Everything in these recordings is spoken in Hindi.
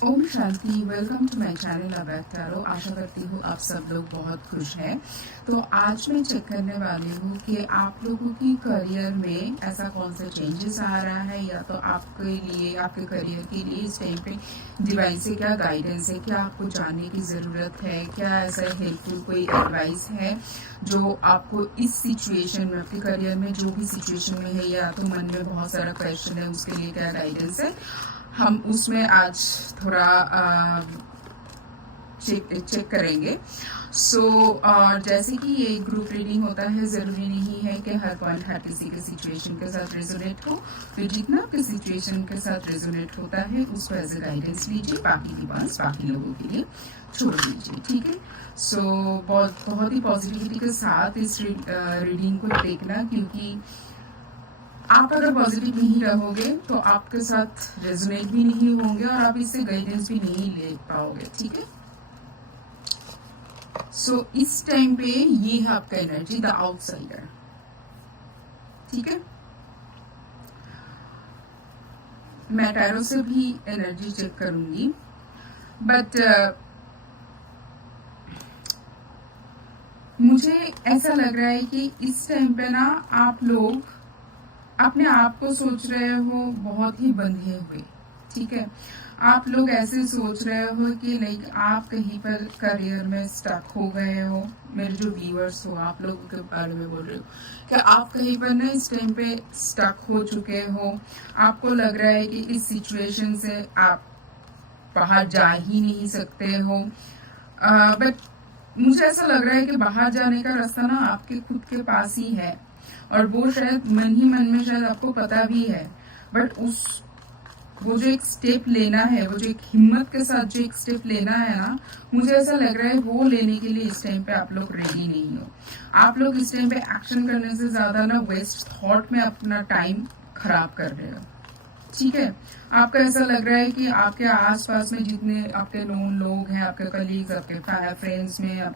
ओम शांति। वेलकम टू माय चैनल अबैक टैरो। आशा करती हूँ आप सब लोग बहुत खुश हैं। तो आज मैं चेक करने वाली हूँ कि आप लोगों की करियर में ऐसा कौन सा चेंजेस आ रहा है, या तो आपके लिए, आपके करियर के लिए इस टाइम पे डिवाइन से क्या गाइडेंस है, क्या आपको जानने की ज़रूरत है, क्या ऐसा हेल्पफुल कोई एडवाइस है जो आपको इस सिचुएशन में, आपके करियर में जो भी सिचुएशन में है, या तो मन में बहुत सारा क्वेश्चन है, उसके लिए क्या गाइडेंस है, हम उसमें आज थोड़ा चेक करेंगे। जैसे कि ये ग्रुप रीडिंग होता है, ज़रूरी नहीं है कि हर पॉइंट हर किसी के सिचुएशन के साथ रेजोनेट हो। फिर जितना आपके सिचुएशन के साथ रेजोनेट होता है उसको एज ए गाइडेंस लीजिए, बाकी की बात बाकी लोगों के लिए छोड़ दीजिए, ठीक है। बहुत ही पॉजिटिविटी के साथ इस रीडिंग को देखना, क्योंकि आप अगर पॉजिटिव नहीं रहोगे तो आपके साथ रेजोनेट भी नहीं होंगे और आप इससे गाइडेंस भी नहीं ले पाओगे, ठीक है। इस टाइम पे ये है आपका एनर्जी, द आउटसाइडर, ठीक है। मैं टैरो से भी एनर्जी चेक करूंगी, बट मुझे ऐसा लग रहा है कि इस टाइम पे ना आप लोग अपने आप को सोच रहे हो बहुत ही बंधे हुए, ठीक है। आप लोग ऐसे सोच रहे हो कि लाइक आप कहीं पर करियर में स्टक हो गए हो। मेरे जो व्यूअर्स हो, आप लोगों के बारे में बोल रहे हो कि आप कहीं पर ना इस टाइम पे स्टक हो चुके हो। आपको लग रहा है कि इस सिचुएशन से आप बाहर जा ही नहीं सकते हो। बट मुझे ऐसा लग रहा है कि बाहर जाने का रास्ता ना आपके खुद के पास ही है, और वो शायद मन ही मन में शायद आपको पता भी है, बट वो जो एक स्टेप लेना है, वो जो एक हिम्मत के साथ जो एक स्टेप लेना है ना, मुझे ऐसा लग रहा है वो लेने के लिए इस टाइम पे आप लोग रेडी नहीं हो। आप लोग इस टाइम पे एक्शन करने से ज्यादा ना वेस्ट थॉट में अपना टाइम खराब कर रहे हो, ठीक है। आपको ऐसा लग रहा है कि आपके आसपास में जितने आपके नोन लोग हैं, आपके कलीग्स, आपके फ्रेंड्स में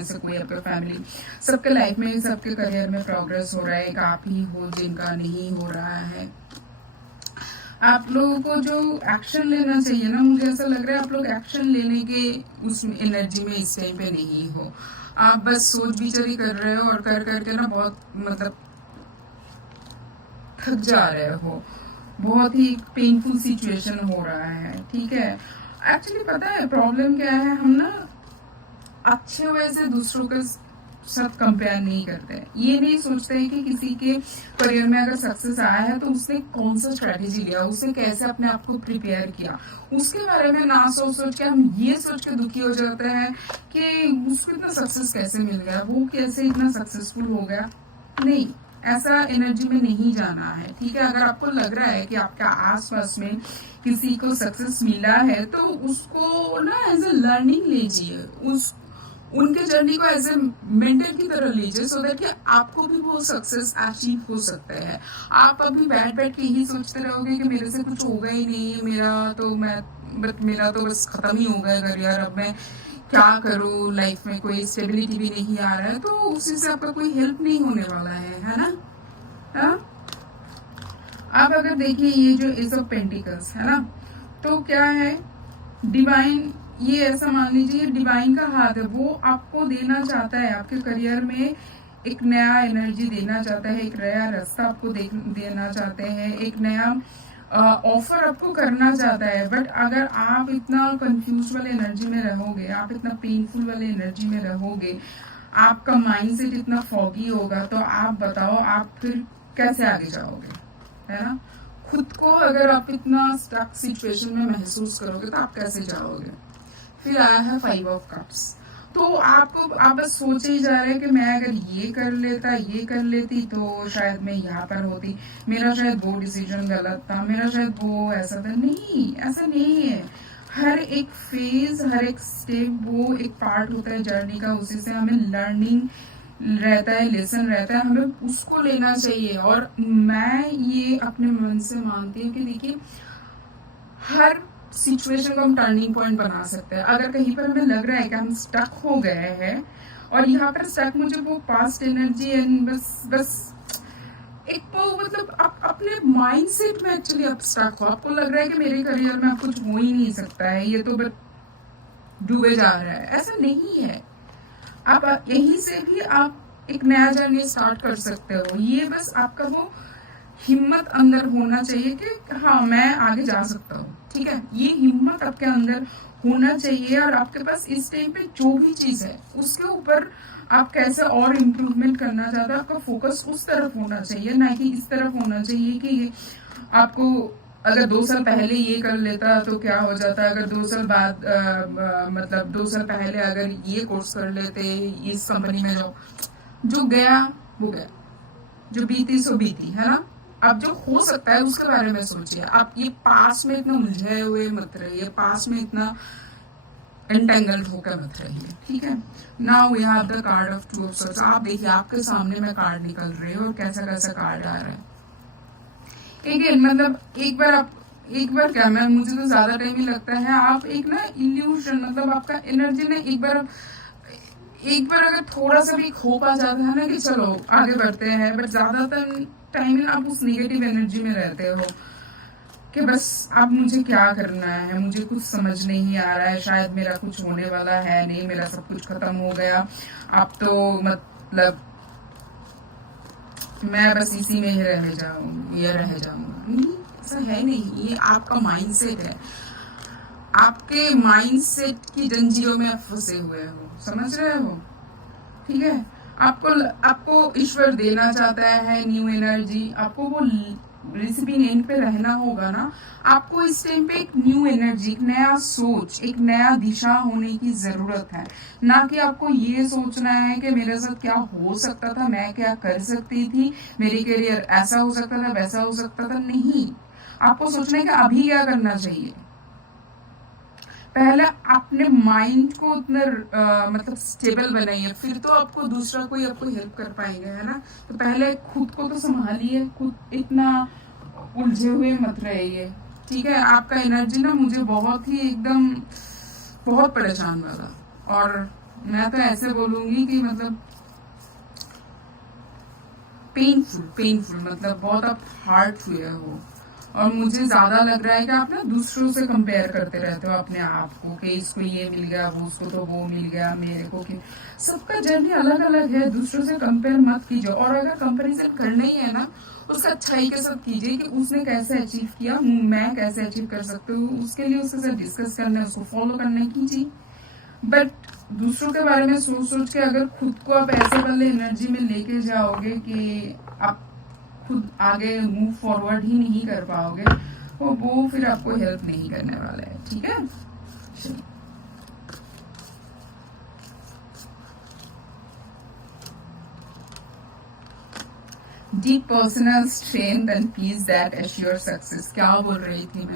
से कोई आपका फैमिली, सबके लाइफ में, सबके करियर में प्रोग्रेस हो रहा है, एक आप ही हो जिनका नहीं हो रहा है। आप लोगों को जो एक्शन लेना चाहिए ना, मुझे ऐसा लग रहा है आप लोग एक्शन लेने के उस एनर्जी में इस टाइम पे नहीं हो। आप बस सोच विचारी कर रहे हो, और कर करके ना बहुत मतलब थक जा रहे हो। बहुत ही पेनफुल सिचुएशन हो रहा है, ठीक है। एक्चुअली पता है प्रॉब्लम क्या है, हम ना अच्छे वजह से दूसरों के साथ कंपेयर नहीं करते। ये नहीं सोचते हैं कि किसी के करियर में अगर सक्सेस आया है तो उसने कौन सा स्ट्रेटेजी लिया, उसने कैसे अपने आप को प्रिपेयर किया, उसके बारे में ना सोच सोच के हम ये सोच के दुखी हो जाते हैं कि उसको इतना सक्सेस कैसे मिल गया, वो कैसे इतना सक्सेसफुल हो गया। नहीं, ऐसा एनर्जी में नहीं जाना है, ठीक है। अगर आपको लग रहा है कि आपके आसपास में किसी को सक्सेस मिला है तो उसको ना एज ए लर्निंग लीजिए, उनके जर्नी को एज ए मेंटर की तरह लीजिए, सो दैट कि आपको भी वो सक्सेस अचीव हो सकता है। आप अभी बैठ बैठ के यही सोचते रहोगे कि मेरे से कुछ होगा ही नहीं, मेरा तो बस खत्म ही हो गया करियर, अब मैं क्या करूँ, लाइफ में कोई स्टेबिलिटी भी नहीं आ रहा है, तो उसी से आपका कोई हेल्प नहीं होने वाला है ना। हाँ, आप अगर देखिए ये जो एज ऑफ पेंटिकल्स है ना, तो क्या है, डिवाइन, ये ऐसा मान लीजिए डिवाइन का हाथ है, वो आपको देना चाहता है, आपके करियर में एक नया एनर्जी देना चाहता है, एक नया रास्ता आपको देना चाहते हैं, एक नया ऑफर आपको करना चाहता है। बट अगर आप इतना कंफ्यूज वाले एनर्जी में रहोगे, आप इतना पेनफुल वाले एनर्जी में रहोगे, आपका माइंडसेट इतना फॉगी होगा, तो आप बताओ आप फिर कैसे आगे जाओगे, है ना। खुद को अगर आप इतना स्टक सिचुएशन में महसूस करोगे तो आप कैसे जाओगे। फिर आया है 5 ऑफ कप्स, तो आप बस सोचे ही जा रहे हैं कि मैं अगर ये कर लेती तो शायद मैं यहाँ पर होती, मेरा शायद वो डिसीजन गलत था, मेरा शायद वो ऐसा था। नहीं, ऐसा नहीं है। हर एक फेज, हर एक स्टेप वो एक पार्ट होता है जर्नी का, उसी से हमें लर्निंग रहता है, लेसन रहता है, हमें उसको लेना चाहिए। और मैं ये अपने मन से मानती हूँ कि देखिए हर सिचुएशन को हम टर्निंग पॉइंट बना सकते हैं। अगर कहीं पर हमें लग रहा है कि हम स्टक हो गए हैं, और यहाँ पर स्टक मुझे वो पास्ट एनर्जी एंड बस एक वो मतलब आप अपने माइंडसेट में एक्चुअली आप स्टक हो, आपको लग रहा है कि मेरे करियर में अब कुछ हो ही नहीं सकता है, ये तो बस डूबे जा रहा है। ऐसा नहीं है, आप यहीं से भी आप एक नया जर्नी स्टार्ट कर सकते हो। ये बस आपका वो हिम्मत अंदर होना चाहिए कि हाँ मैं आगे जा सकता हूँ, ठीक है। ये हिम्मत आपके अंदर होना चाहिए, और आपके पास इस टाइम पे जो भी चीज है उसके ऊपर आप कैसे और इम्प्रूवमेंट करना चाहते हो, आपका फोकस उस तरफ होना चाहिए, ना कि इस तरफ होना चाहिए कि आपको अगर 2 साल पहले ये कर लेता तो क्या हो जाता, अगर 2 साल बाद मतलब 2 साल पहले अगर ये कोर्स कर लेते इस कंपनी में, जो गया वो गया, जो बीती सो बीती, है ना। अब जो हो सकता है उसके बारे में सोचिए। आप ये पास में इतना उलझे हुए मत रहिए, पास में इतना एंटेंगल्ड होकर मत रहिए, ठीक है। Now we have the card of 2 of swords. आप देखिए आपके सामने में कार्ड निकल रही है और कैसा कैसा कार्ड आ रहा है। अगेन मतलब एक बार क्या, मैं मुझे तो ज्यादा टाइम ही लगता है, आप एक ना इल्यूशन, मतलब आपका एनर्जी ने एक बार अगर थोड़ा सा भी खो पा जाता है ना कि चलो आगे बढ़ते हैं, बट ज्यादातर टाइम ना आप उस नेगेटिव एनर्जी में रहते हो कि बस अब मुझे क्या करना है, मुझे कुछ समझ नहीं आ रहा है, शायद मेरा कुछ होने वाला है नहीं, मेरा सब कुछ खत्म हो गया, अब तो मतलब मैं बस इसी में ही रह जाऊंगा। नहीं, ऐसा है नहीं, ये आपका माइंडसेट है, आपके माइंडसेट की जंजीरों में आप फंसे हुए हो, समझ रहे हो, ठीक है। आपको ईश्वर देना चाहता है न्यू एनर्जी, आपको वो रिसिपिएंट पे रहना होगा ना। आपको इस टाइम पे एक न्यू एनर्जी, एक नया सोच, एक नया दिशा होने की जरूरत है, ना कि आपको ये सोचना है कि मेरे साथ क्या हो सकता था, मैं क्या कर सकती थी, मेरे करियर ऐसा हो सकता था, वैसा हो सकता था। नहीं, आपको सोचना है कि अभी क्या करना चाहिए। पहले अपने माइंड को उतना मतलब स्टेबल बनाइए, फिर तो आपको दूसरा कोई आपको हेल्प कर पाएगा, है ना। तो पहले खुद को तो संभालिए, खुद इतना उलझे हुए मत रहिए, ठीक है। आपका एनर्जी ना मुझे बहुत ही एकदम बहुत परेशान वाला, और मैं तो ऐसे बोलूंगी कि मतलब पेनफुल मतलब बहुत आप हार्ट हुए हो। और मुझे ज्यादा लग रहा है कि आप ना दूसरों से कंपेयर करते रहते हो अपने आप को कि इसको ये मिल गया, वो उसको तो वो मिल गया, मेरे को कि सबका जर्नी अलग अलग है, दूसरों से कंपेयर मत कीजिए। और अगर कंपैरिजन करना ही है ना, उसका अच्छाई के साथ कीजिए कि उसने कैसे अचीव किया, मैं कैसे अचीव कर सकती हूँ, उसके लिए उसके साथ डिस्कस करना है, उसको फॉलो करना कीजिए। बट दूसरों के बारे में सोच सोच के अगर खुद को आप ऐसे वाले एनर्जी में लेके जाओगे कि आप खुद आगे मूव फॉरवर्ड ही नहीं कर पाओगे, तो वो फिर आपको हेल्प नहीं करने वाला है, ठीक है। Deep personal strength and peace that assure success. क्या बोल रही थी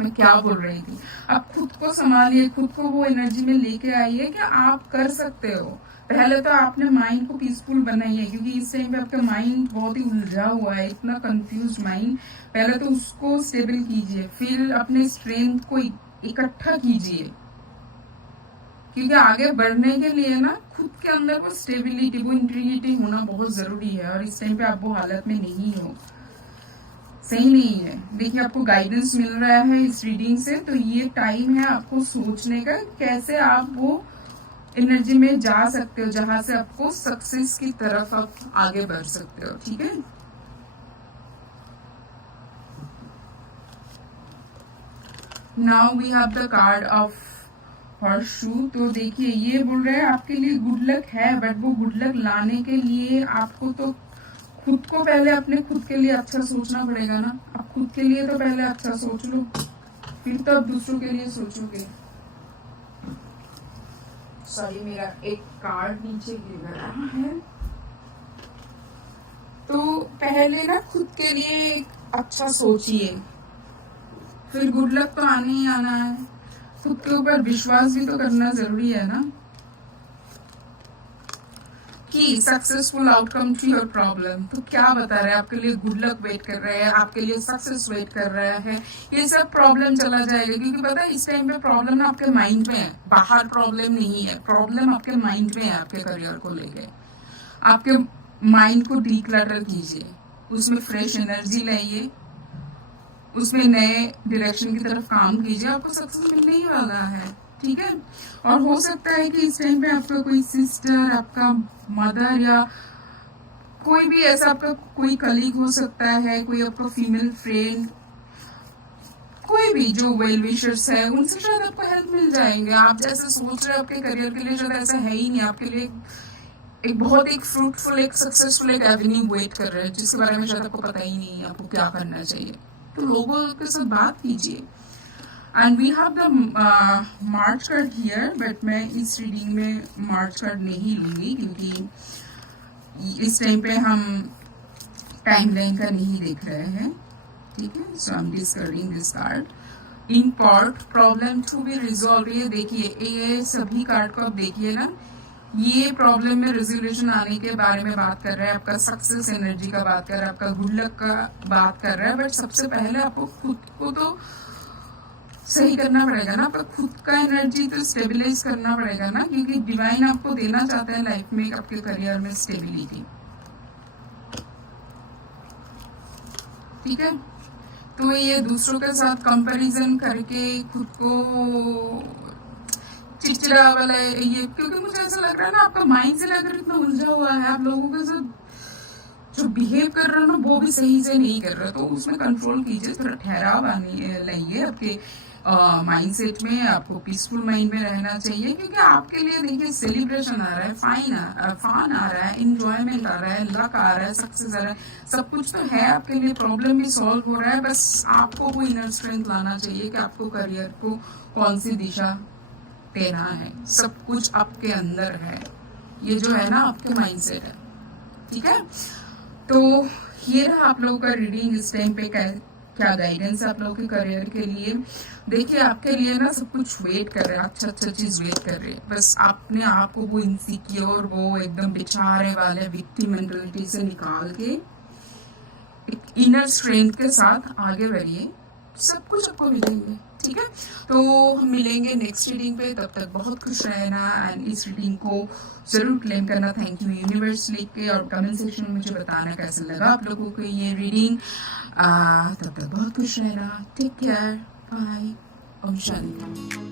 मैं क्या बोल रही थी, आप खुद को संभालिए, खुद को वो एनर्जी में लेके आइए कि आप कर सकते हो। पहले तो आपने माइंड को पीसफुल बनाइए, क्योंकि इस टाइम पे आपका माइंड बहुत ही उलझा हुआ है, इतना कंफ्यूज माइंड। पहले तो उसको स्टेबल कीजिए, फिर अपने स्ट्रेंथ को इकट्ठा कीजिए, क्योंकि आगे बढ़ने के लिए ना खुद के अंदर वो स्टेबिलिटी, वो इंटीग्रिटी होना बहुत जरूरी है। और इस टाइम पे आप वो हालत में नहीं हो, सही नहीं है। देखिए आपको गाइडेंस मिल रहा है इस रीडिंग से, तो ये टाइम है आपको सोचने का कैसे आप वो एनर्जी में जा सकते हो जहां से आपको सक्सेस की तरफ आप आगे बढ़ सकते हो, ठीक है। Now we have the card of horseshoe. तो देखिए ये बोल रहे हैं आपके लिए गुड लक है, बट वो गुड लक लाने के लिए आपको तो खुद को पहले अपने खुद के लिए अच्छा सोचना पड़ेगा ना। आप खुद के लिए तो पहले अच्छा सोच लो, फिर तो आप दूसरों के लिए सोचोगे। सॉरी, मेरा एक कार्ड नीचे गिर रहा है। तो पहले ना खुद के लिए अच्छा सोचिए, फिर गुड लक तो आने ही आना है। खुद के ऊपर विश्वास भी तो करना जरूरी है ना, कि successful outcome to your problem. तो क्या बता रहे हैं, आपके लिए गुड लक वेट कर रहे हैं, आपके लिए सक्सेस वेट कर रहा है। ये सब प्रॉब्लम चला जाएगा, क्योंकि पता है इस टाइम पे प्रॉब्लम ना आपके माइंड में है, बाहर प्रॉब्लम नहीं है, प्रॉब्लम आपके माइंड में है। आपके करियर को लेके आपके माइंड को डीक्लटर कीजिए, उसमें फ्रेश एनर्जी लाइए, उसमें नए डायरेक्शन की तरफ काम कीजिए, आपको सक्सेस मिलने ही वाला है। ठीक है, और हो सकता है कि इस टाइम पे आपका कोई सिस्टर, आपका मदर या कोई भी ऐसा आपका कोई कलीग हो सकता है, कोई आपका फीमेल फ्रेंड, कोई भी जो वेल विशर्स है, उनसे शायद आपको हेल्प मिल जाएंगे। आप जैसे सोच रहे हैं आपके करियर के लिए, शायद ऐसा है ही नहीं। आपके लिए एक बहुत एक फ्रूटफुल, एक सक्सेसफुल एक एवेन्यू वेट कर रहे हैं, जिसके बारे में शायद आपको पता ही नहीं है आपको क्या करना चाहिए। तो लोगों के साथ बात कीजिए। And we have the march card here, बट मैं इस रीडिंग में मार्च कार्ड नहीं लूंगी, क्योंकि इस टाइम पे हम टाइमलाइन का नहीं देख रहे हैं। ठीक है, so I am discarding this card. In part problem to be resolve, ये देखिए, ये सभी कार्ड को आप देखिए ना, ये प्रॉब्लम में रेजोल्यूशन आने के बारे में बात कर रहा है, आपका सक्सेस एनर्जी का बात कर रहा है, आपका गुड लक का बात कर रहा है। बट सबसे पहले आपको खुद को तो सही करना पड़ेगा ना, आपका खुद का एनर्जी तो स्टेबलाइज करना पड़ेगा ना, क्योंकि डिवाइन आपको देना चाहता है लाइफ में, आपके करियर में स्टेबिलिटी। ठीक है, तो ये दूसरों के साथ कंपैरिजन करके खुद को चिड़चिड़ा वाला ये, क्योंकि मुझे ऐसा लग रहा है ना, आपका माइंड से अगर इतना उलझा हुआ है, आप लोगों के साथ जो बिहेव कर रहे हो ना, वो भी सही से नहीं कर रहे, तो उसमें कंट्रोल कीजिए, थोड़ा ठहराव लाइए आपके माइंडसेट में। आपको पीसफुल माइंड में रहना चाहिए, क्योंकि आपके लिए देखिए सेलिब्रेशन आ रहा है, फन आ रहा है, इंजॉयमेंट आ रहा है, लक आ रहा है, सक्सेस आ रहा है, सब कुछ तो है आपके लिए। प्रॉब्लम भी सॉल्व हो रहा है, बस आपको वो इनर स्ट्रेंथ लाना चाहिए कि आपको करियर को कौन सी दिशा देना है। सब कुछ आपके अंदर है, ये जो है ना आपके माइंडसेट है। ठीक है, तो ये रहा आप लोगों का रीडिंग। इस टाइम पे क्या गाइडेंस है आप लोगों के करियर के लिए। देखिए, आपके लिए ना सब कुछ वेट कर रहे हैं, अच्छा चीज वेट कर रहे हैं। बस आपने आपको वो इनसिक्योर, वो एकदम बेचारे वाले विक्टिम मेंटालिटी से निकाल के एक इनर स्ट्रेंथ के साथ आगे बढ़िए, सब कुछ आपको मिलेंगे। ठीक है, तो हम मिलेंगे नेक्स्ट रीडिंग पे। तब तक बहुत खुश रहना, एंड इस रीडिंग को जरूर क्लेम करना। थैंक यू यूनिवर्स लिख के, और कमेंट सेक्शन में मुझे बताना कैसा लगा आप लोगों को ये रीडिंग। तब तक बहुत खुश रहना। Take care, bye, Om Shanti.